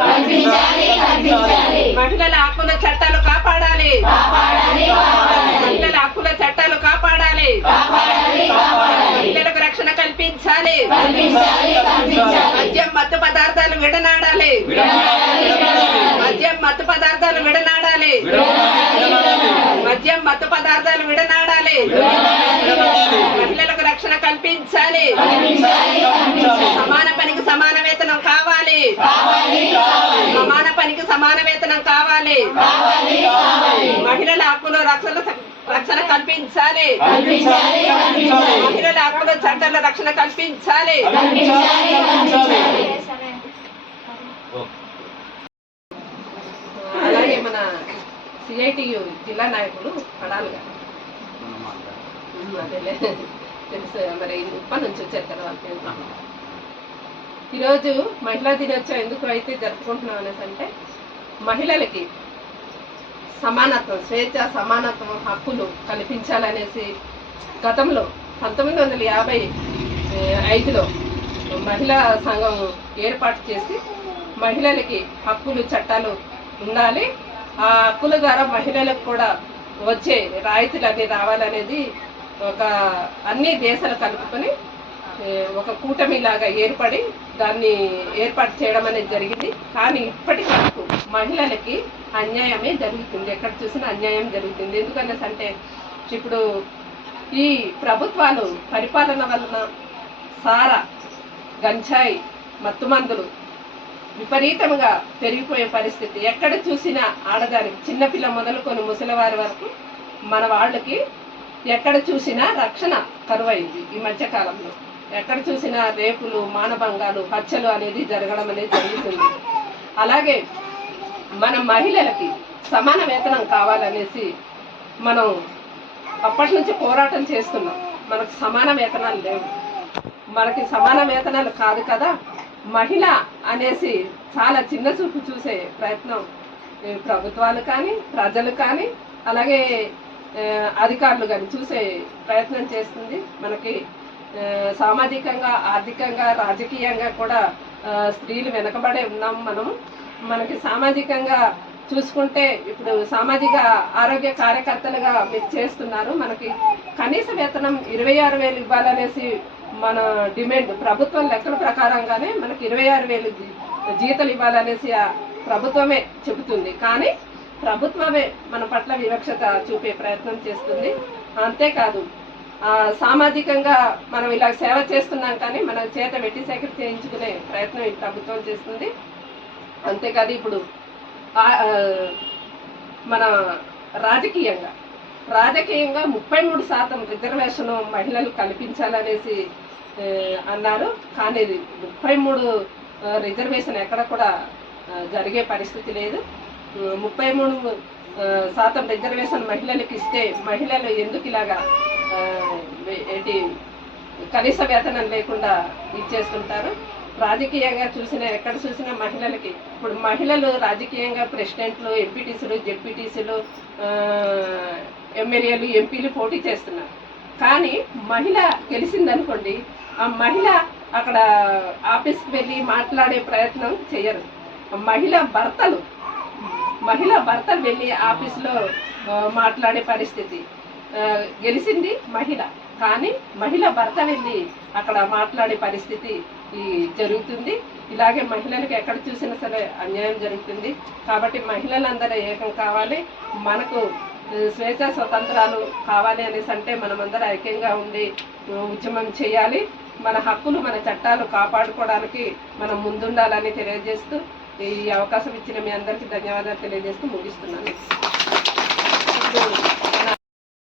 కల్పించాలి. మహిళల హక్కుల చట్టాలు కాపాడాలి. మహిళల హక్కుల చట్టాలు కాపాడాలి. మహిళలకు రక్షణ కల్పించాలి. మద్యం మత్తు పదార్థాలు విడనాడాలి. మద్యం మత్తు పదార్థాలు విడనాడాలి. మద్యం మత్తు పదార్థాలు విడనాడాలి. మహిళలకు రక్షణ కల్పించాలి. సమాన పనికి సమాన వేతనం కావాలి. సమాన పనికి సమాన వేతనం కావాలి. మహిళల హక్కుల రక్షణ కల్పించాలి. మహిళల హక్కుల చట్టాల రక్షణ కల్పించాలి. అలాగే మన సిఐటియు జిల్లా నాయకులు పడాలి గారు అదేలే తెలుసు మరి ఉప్ప నుంచి వచ్చారు కదా వాళ్ళకి. ఈరోజు మహిళా దినోత్సవం ఎందుకు అయితే జరుపుకుంటున్నాం అనేసి అంటే మహిళలకి సమానత్వం, స్వేచ్ఛ, సమానత్వం, హక్కులు కల్పించాలనేసి గతంలో 1955లో మహిళా సంఘం ఏర్పాటు చేసి మహిళలకి హక్కులు చట్టాలు ఉండాలి, ఆ హక్కుల ద్వారా మహిళలకు కూడా వచ్చే రాయితీలు అన్నీ రావాలనేది ఒక అన్ని దేశాలు కలుపుకొని ఒక కూటమిలాగా ఏర్పడి దాన్ని ఏర్పాటు చేయడం అనేది జరిగింది. కానీ ఇప్పటి వరకు మహిళలకి అన్యాయమే జరుగుతుంది. ఎక్కడ చూసినా అన్యాయం జరుగుతుంది. ఎందుకనేసి అంటే ఇప్పుడు ఈ ప్రభుత్వాలు పరిపాలన వలన సారా, గంజాయి, మత్తుమందులు విపరీతంగా పెరిగిపోయే పరిస్థితి. ఎక్కడ చూసినా ఆడదానికి, చిన్నపిల్ల మొదలుకొని ముసలివారి వరకు మన వాళ్ళకి ఎక్కడ చూసినా రక్షణ కరువైంది. ఈ మధ్యకాలంలో ఎక్కడ చూసినా రేపులు, మానభంగాలు, హత్యలు అనేది జరగడం అనేది జరుగుతుంది. అలాగే మన మహిళలకి సమాన వేతనం కావాలనేసి మనం అప్పటి నుంచి పోరాటం చేస్తున్నాం. మనకు సమాన వేతనాలు లేవు. మనకి సమాన వేతనాలు కాదు కదా, మహిళ అనేసి చాలా చిన్న చూపు చూసే ప్రయత్నం ప్రభుత్వాలు కానీ, ప్రజలు కానీ, అలాగే అధికారులు కానీ చూసే ప్రయత్నం చేస్తుంది. మనకి సామాజికంగా, ఆర్థికంగా, రాజకీయంగా కూడా స్త్రీలు వెనకబడే ఉన్నాం. మనకి సామాజికంగా చూసుకుంటే ఇప్పుడు సామాజిక ఆరోగ్య కార్యకర్తలుగా మీరు చేస్తున్నారు. మనకి కనీస వేతనం 26,000 ఇవ్వాలనేసి మన డిమాండ్. ప్రభుత్వం లెక్కల ప్రకారంగానే మనకి 26,000 జీతాలు ఇవ్వాలనేసి ప్రభుత్వమే చెబుతుంది. కానీ ప్రభుత్వమే మన పట్ల వివక్షత చూపే ప్రయత్నం చేస్తుంది. అంతేకాదు సామాజికంగా మనం ఇలా సేవ చేస్తున్నాం కానీ మన చేత వెట్టి సేకరి చేయించుకునే ప్రయత్నం ఈ ప్రభుత్వం చేస్తుంది. అంతేకాదు ఇప్పుడు మన రాజకీయంగా 33% రిజర్వేషన్ మహిళలు కల్పించాలనేసి అన్నారు. కానీ 33 రిజర్వేషన్ ఎక్కడ కూడా జరిగే పరిస్థితి లేదు. 33% రిజర్వేషన్ మహిళలకు ఇస్తే మహిళలు ఎందుకు ఇలాగా ఏంటి కనీస వేతనం లేకుండా ఇచ్చేస్తుంటారు. రాజకీయంగా చూసినా ఎక్కడ చూసినా మహిళలకి ఇప్పుడు మహిళలు రాజకీయంగా ప్రెసిడెంట్లు, ఎంపీటీసీలు, జెడ్పీటీసీలు, ఎమ్మెల్యేలు, ఎంపీలు పోటీ చేస్తున్నారు. కానీ మహిళ గెలిచిందనుకోండి, ఆ మహిళ అక్కడ ఆఫీస్కి వెళ్ళి మాట్లాడే ప్రయత్నం చేయరు. మహిళ భర్తలు వెళ్ళి ఆఫీస్లో మాట్లాడే పరిస్థితి. గెలిచింది మహిళ, కానీ మహిళ భర్త వెళ్ళి అక్కడ మాట్లాడే పరిస్థితి జరుగుతుంది. ఇలాగే మహిళలకు ఎక్కడ చూసినా సరే అన్యాయం జరుగుతుంది. కాబట్టి మహిళలందరూ ఏకం కావాలి. మనకు స్వేచ్ఛ స్వతంత్రాలు కావాలి అనేసి అంటే మనమందరూ ఐక్యంగా ఉండి ఉద్యమం చేయాలి. మన హక్కులు, మన చట్టాలు కాపాడుకోవడానికి మనం ముందుండాలని తెలియజేస్తూ ఈ అవకాశం ఇచ్చిన మీ అందరికీ ధన్యవాదాలు తెలియజేస్తూ ముగిస్తున్నాను.